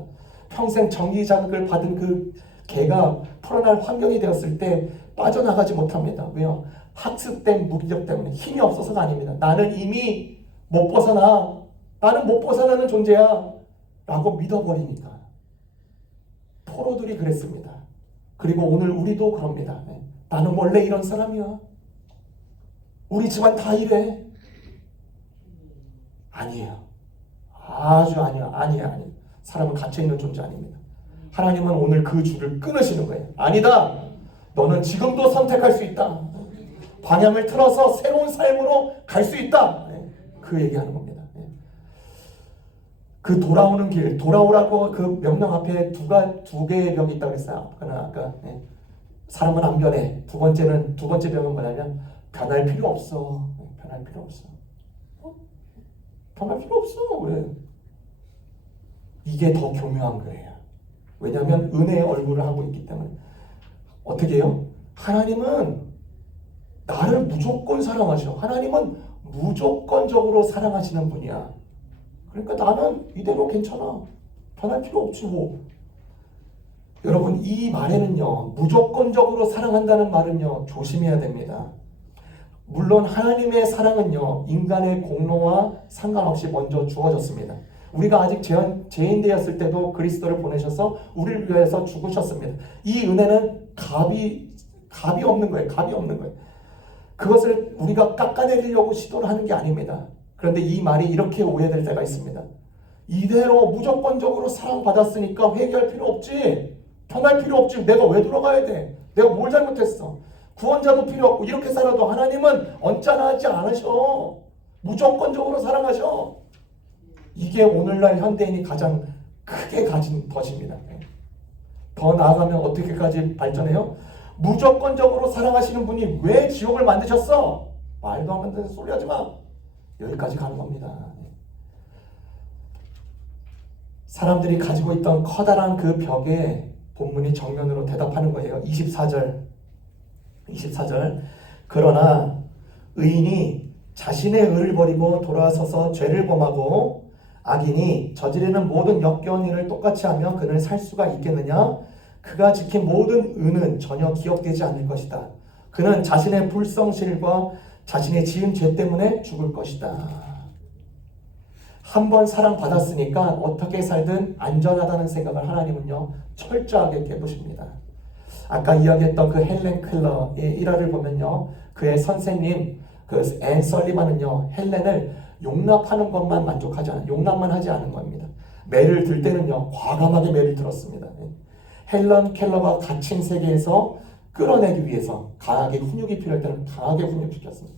평생 정기 자극을 받은 그 개가 풀어날 환경이 되었을 때 빠져나가지 못합니다. 왜요? 학습된 무기력 때문에 힘이 없어서가 아닙니다. 나는 이미 못 벗어나. 나는 못 벗어나는 존재야. 라고 믿어버리니까. 포로들이 그랬습니다. 그리고 오늘 우리도 그럽니다. 나는 원래 이런 사람이야. 우리 집안 다 이래. 아니에요. 아주 아니야. 사람은 갇혀있는 존재 아닙니다. 하나님은 오늘 그 줄을 끊으시는 거예요. 아니다. 너는 지금도 선택할 수 있다. 방향을 틀어서 새로운 삶으로 갈 수 있다. 그 얘기하는 겁니다. 그 돌아오는 길, 돌아오라고 그 명령 앞에 두 개의 벽이 있다고 했어요. 아까 사람은 안 변해. 두 번째 벽은 뭐냐면 변할 필요 없어. 변할 필요 없어. 변할 필요 없어. 왜? 이게 더 교묘한 거예요. 왜냐하면 은혜의 얼굴을 하고 있기 때문에. 어떻게 해요? 하나님은 나를 무조건 사랑하셔. 하나님은 무조건적으로 사랑하시는 분이야. 그러니까 나는 이대로 괜찮아. 변할 필요 없지 뭐. 여러분, 이 말에는요, 무조건적으로 사랑한다는 말은요, 조심해야 됩니다. 물론 하나님의 사랑은요, 인간의 공로와 상관없이 먼저 주어졌습니다. 우리가 아직 죄인되었을 때도 그리스도를 보내셔서 우리를 위해서 죽으셨습니다. 이 은혜는 값이 없는 거예요. 값이 없는 거예요. 그것을 우리가 깎아내리려고 시도를 하는 게 아닙니다. 그런데 이 말이 이렇게 오해될 때가 있습니다. 이대로 무조건적으로 사랑받았으니까 회개할 필요 없지. 변할 필요 없지. 내가 왜 돌아가야 돼? 내가 뭘 잘못했어? 구원자도 필요 없고 이렇게 살아도 하나님은 언짢아 하지 않으셔. 무조건적으로 사랑하셔. 이게 오늘날 현대인이 가장 크게 가진 덫입니다. 더 나아가면 어떻게까지 발전해요? 무조건적으로 사랑하시는 분이 왜 지옥을 만드셨어? 말도 안 되는 소리 하지 마. 여기까지 가는 겁니다. 사람들이 가지고 있던 커다란 그 벽에 본문이 정면으로 대답하는 거예요. 24절. 그러나 의인이 자신의 의를 버리고 돌아서서 죄를 범하고 악인이 저지르는 모든 역겨운 일을 똑같이 하며 그는 살 수가 있겠느냐? 그가 지킨 모든 의는 전혀 기억되지 않을 것이다. 그는 자신의 불성실과 자신의 지은 죄 때문에 죽을 것이다. 한 번 사랑받았으니까 어떻게 살든 안전하다는 생각을 하나님은요 철저하게 깨부십니다. 아까 이야기했던 그 헬렌 켈러의 일화를 보면요, 그의 선생님 그 앤 설리반은요 헬렌을 용납하는 것만 만족하지 않아요. 용납만 하지 않은 겁니다. 매를 들 때는요 과감하게 매를 들었습니다. 헬렌 켈러가 갇힌 세계에서 끌어내기 위해서 강하게 훈육이 필요할 때는 강하게 훈육시켰습니다.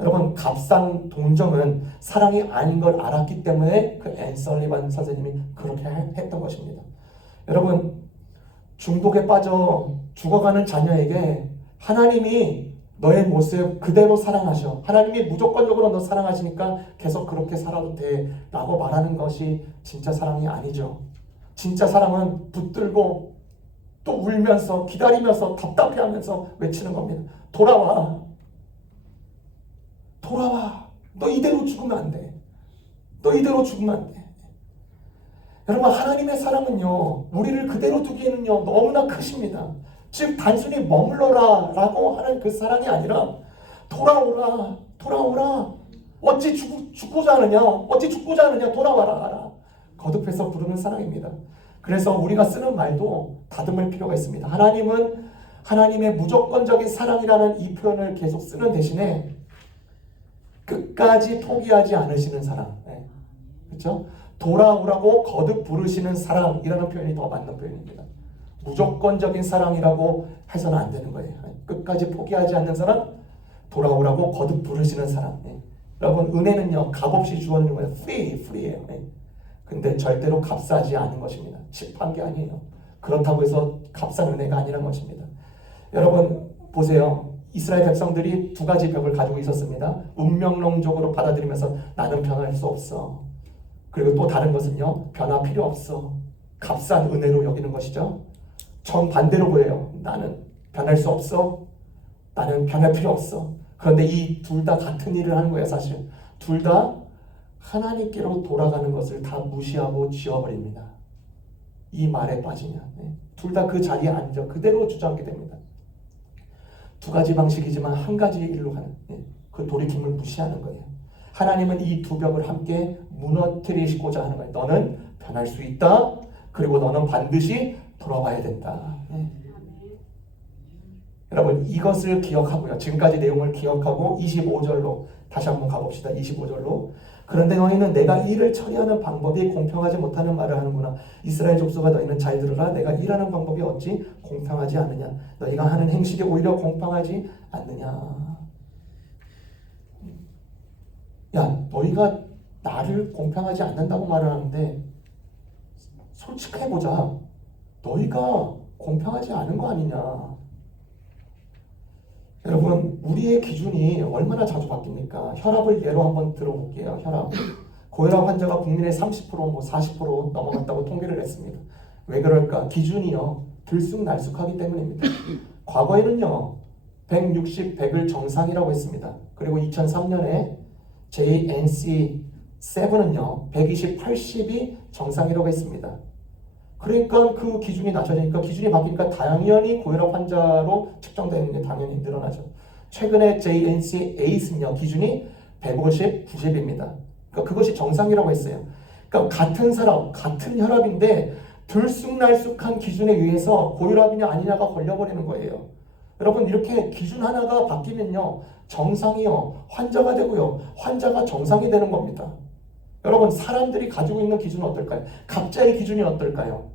여러분, 값싼 동정은 사랑이 아닌 걸 알았기 때문에 그 앤 설리반 선생님이 그렇게 했던 것입니다. 여러분, 중독에 빠져 죽어가는 자녀에게 하나님이 너의 모습 그대로 사랑하셔, 하나님이 무조건적으로 너 사랑하시니까 계속 그렇게 살아도 돼 라고 말하는 것이 진짜 사랑이 아니죠. 진짜 사랑은 붙들고 또 울면서 기다리면서 답답해하면서 외치는 겁니다. 돌아와, 돌아와. 너 이대로 죽으면 안 돼. 너 이대로 죽으면 안 돼. 여러분, 하나님의 사랑은요 우리를 그대로 두기에는요 너무나 크십니다. 즉 단순히 머물러라 라고 하는 그 사랑이 아니라 돌아오라, 돌아오라. 어찌 죽고자 하느냐, 어찌 죽고자 하느냐, 돌아와라 거듭해서 부르는 사랑입니다. 그래서 우리가 쓰는 말도 다듬을 필요가 있습니다. 하나님은 하나님의 무조건적인 사랑이라는 이 표현을 계속 쓰는 대신에 끝까지 포기하지 않으시는 사랑, 그렇죠? 돌아오라고 거듭 부르시는 사랑이라는 표현이 더 맞는 표현입니다. 무조건적인 사랑이라고 해서는 안 되는 거예요. 끝까지 포기하지 않는 사랑, 돌아오라고 거듭 부르시는 사랑. 여러분, 은혜는요 값없이 주어지는 거예요. 프리예요. 근데 절대로 값싸지 않은 것입니다. 칩한 게 아니에요. 그렇다고 해서 값싼 은혜가 아니라는 것입니다. 여러분 보세요. 이스라엘 백성들이 두 가지 벽을 가지고 있었습니다. 운명론적으로 받아들이면서 나는 변할 수 없어. 그리고 또 다른 것은요, 변화 필요 없어. 값싼 은혜로 여기는 것이죠. 정반대로 보여요. 나는 변할 수 없어. 나는 변할 필요 없어. 그런데 이 둘 다 같은 일을 하는 거예요, 사실. 둘 다 하나님께로 돌아가는 것을 다 무시하고 지워버립니다. 이 말에 빠지면. 둘 다 그 자리에 앉아 그대로 주저앉게 됩니다. 두 가지 방식이지만 한 가지 일로 가는, 그 돌이킴을 무시하는 거예요. 하나님은 이 두 벽을 함께 무너뜨리시고자 하는 거예요. 너는 변할 수 있다. 그리고 너는 반드시 돌아와야 된다. 여러분, 이것을 기억하고요. 지금까지 내용을 기억하고 25절로 다시 한번 가봅시다. 25절로. 그런데 너희는 내가 일을 처리하는 방법이 공평하지 못하는 말을 하는구나. 이스라엘 족속아, 너희는 잘 들으라. 내가 일하는 방법이 어찌 공평하지 않느냐. 너희가 하는 행실이 오히려 공평하지 않느냐. 야, 너희가 나를 공평하지 않는다고 말을 하는데 솔직해보자. 너희가 공평하지 않은 거 아니냐. 여러분, 우리의 기준이 얼마나 자주 바뀝니까? 혈압을 예로 한번 들어볼게요. 혈압. 고혈압 환자가 국민의 30%, 40% 넘어갔다고 통계를 냈습니다. 왜 그럴까? 기준이요, 들쑥날쑥하기 때문입니다. 과거에는요, 160, 100을 정상이라고 했습니다. 그리고 2003년에 JNC7은요, 120, 80이 정상이라고 했습니다. 그러니까 그 기준이 낮아지니까, 기준이 바뀌니까 당연히 고혈압 환자로 측정되는 게 당연히 늘어나죠. 최근에 JNC8은요, 기준이 150, 90입니다. 그러니까 그것이 정상이라고 했어요. 그러니까 같은 사람, 같은 혈압인데 들쑥날쑥한 기준에 의해서 고혈압이냐 아니냐가 걸려버리는 거예요. 여러분, 이렇게 기준 하나가 바뀌면요, 정상이요, 환자가 되고요, 환자가 정상이 되는 겁니다. 여러분, 사람들이 가지고 있는 기준은 어떨까요? 각자의 기준이 어떨까요?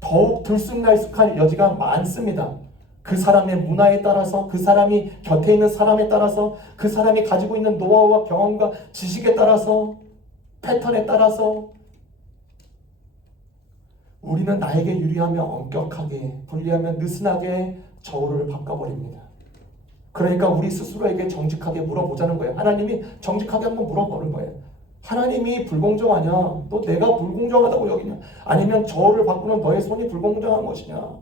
더욱 들쑥날쑥한 여지가 많습니다. 그 사람의 문화에 따라서, 그 사람이 곁에 있는 사람에 따라서, 그 사람이 가지고 있는 노하우와 경험과 지식에 따라서, 패턴에 따라서 우리는 나에게 유리하면 엄격하게, 불리하면 느슨하게 저울을 바꿔버립니다. 그러니까 우리 스스로에게 정직하게 물어보자는 거예요. 하나님이 정직하게 한번 물어보는 거예요. 하나님이 불공정하냐? 또 내가 불공정하다고 여기냐? 아니면 저를 바꾸는 너의 손이 불공정한 것이냐?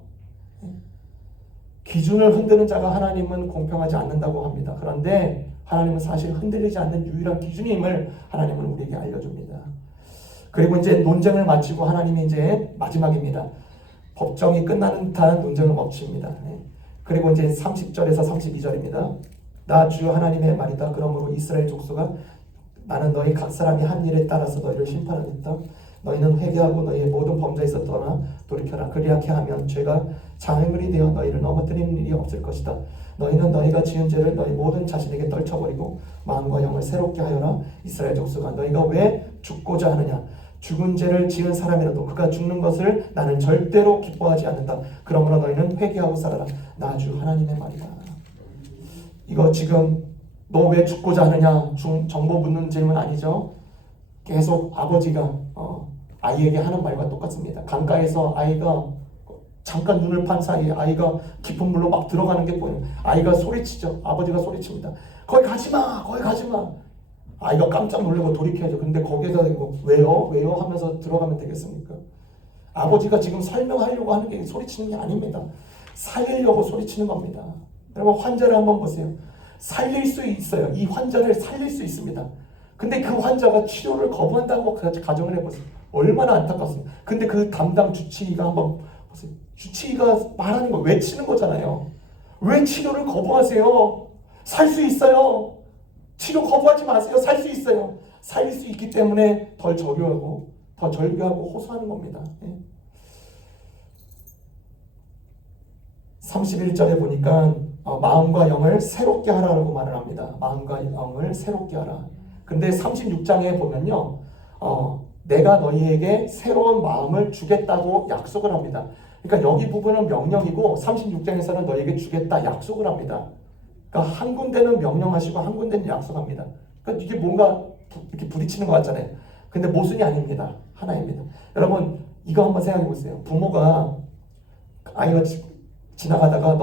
기준을 흔드는 자가 하나님은 공평하지 않는다고 합니다. 그런데 하나님은 사실 흔들리지 않는 유일한 기준임을 하나님은 우리에게 알려줍니다. 그리고 이제 논쟁을 마치고 하나님이 이제 마지막입니다. 법정이 끝나는 듯한 논쟁을 멈춥니다. 그리고 이제 30절에서 32절입니다. 나 주 하나님의 말이다. 그러므로 이스라엘 족속아, 나는 너희 각 사람이 한 일에 따라서 너희를 심판하겠다. 너희는 회개하고 너희의 모든 범죄에서 떠나 돌이켜라. 그리하게 하면 죄가 장애물이 되어 너희를 넘어뜨리는 일이 없을 것이다. 너희는 너희가 지은 죄를 너희 모든 자신에게 떨쳐버리고 마음과 영을 새롭게 하여라. 이스라엘 족속아, 너희가 왜 죽고자 하느냐? 죽은 죄를 지은 사람이라도 그가 죽는 것을 나는 절대로 기뻐하지 않는다. 그러므로 너희는 회개하고 살아라. 나 주 하나님의 말이다. 이거 지금 너 왜 죽고자 하느냐? 정보 묻는 질문 아니죠? 계속 아버지가 아이에게 하는 말과 똑같습니다. 강가에서 아이가 잠깐 눈을 판 사이에 아이가 깊은 물로 막 들어가는 게 보여요. 아이가 소리치죠. 아버지가 소리칩니다. 거기 가지마, 거기 가지마. 아이가 깜짝 놀라고 돌이켜야죠. 근데 거기에다 왜요? 왜요? 하면서 들어가면 되겠습니까? 아버지가 지금 설명하려고 하는 게 소리치는 게 아닙니다. 살리려고 소리치는 겁니다. 여러분, 환자를 한번 보세요. 살릴 수 있어요. 이 환자를 살릴 수 있습니다. 근데 그 환자가 치료를 거부한다고 가정을 해보세요. 얼마나 안타깝습니까? 근데 그 담당 주치의가 한번 보세요. 주치의가 말하는 거 외치는 거잖아요. 왜 치료를 거부하세요? 살 수 있어요. 치료 거부하지 마세요. 살 수 있어요. 살릴 수 있기 때문에 더 절규하고 호소하는 겁니다. 31절에 보니까 마음과 영을 새롭게 하라고 말을 합니다. 마음과 영을 새롭게 하라. 근데 36장에 보면요, 내가 너희에게 새로운 마음을 주겠다고 약속을 합니다. 그러니까 여기 부분은 명령이고 36장에서는 너희에게 주겠다 약속을 합니다. 그러니까 한 군데는 명령하시고 한 군데는 약속합니다. 그러니까 이게 뭔가 이렇게 부딪히는 것 같잖아요. 근데 모순이 아닙니다. 하나입니다. 여러분, 이거 한번 생각해 보세요. 부모가 아이가 지나가다가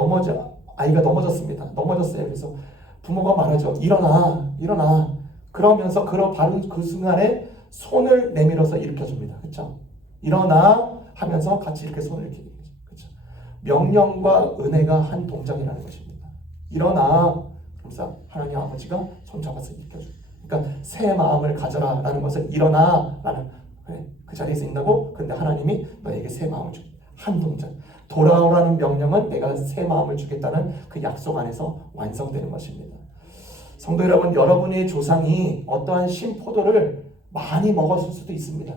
아이가 넘어졌습니다. 넘어졌어요. 그래서 부모가 말하죠. 일어나, 일어나. 그러면서 바로 그 순간에 손을 내밀어서 일으켜줍니다. 그렇죠? 일어나 하면서 같이 이렇게 손을 이렇게. 그렇죠? 명령과 은혜가 한 동작이라는 것입니다. 일어나. 그래서 하나님 아버지가 손 잡아서 일으켜줍니다. 그러니까 새 마음을 가져라라는 것은 일어나라는 그 자리에서 있다고. 근데 하나님이 너에게 새 마음을 줍니다. 한 동작. 돌아오라는 명령은 내가 새 마음을 주겠다는 그 약속 안에서 완성되는 것입니다. 성도 여러분, 여러분의 조상이 어떠한 신포도를 많이 먹었을 수도 있습니다.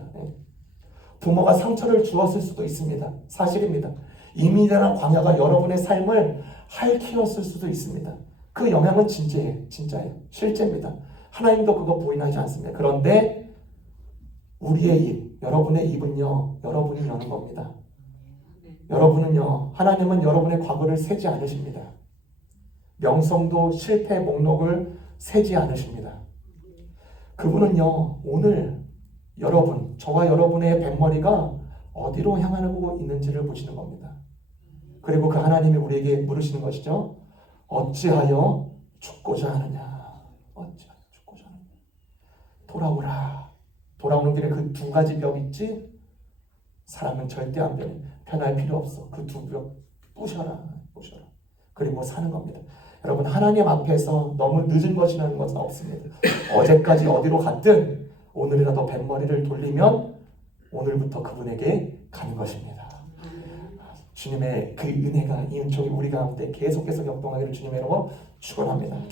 부모가 상처를 주었을 수도 있습니다. 사실입니다. 이민이나 광야가 여러분의 삶을 핥히었을 수도 있습니다. 그 영향은 진짜예요. 실제입니다. 하나님도 그거 부인하지 않습니다. 그런데 우리의 입, 여러분의 입은요, 여러분이 여는 겁니다. 여러분은요, 하나님은 여러분의 과거를 세지 않으십니다. 명성도 실패 목록을 세지 않으십니다. 그분은요, 오늘 저와 여러분의 뱃머리가 어디로 향하고 있는지를 보시는 겁니다. 그리고 그 하나님이 우리에게 물으시는 것이죠. 어찌하여 죽고자 하느냐? 어찌하여 죽고자 하느냐? 돌아오라. 돌아오는 길에 그 두 가지 벽 있지? 사람은 절대 안 변해. 변할 필요 없어. 그 두 벽 부셔라. 그리고 사는 겁니다. 여러분, 하나님 앞에서 너무 늦은 것이라는 것은 없습니다. 어제까지 어디로 갔든 오늘이라도 뱃머리를 돌리면 오늘부터 그분에게 가는 것입니다. 주님의 그 은혜가, 이 은총이 우리 가운데 계속해서 역동하기를 주님의 이름으로 축원합니다.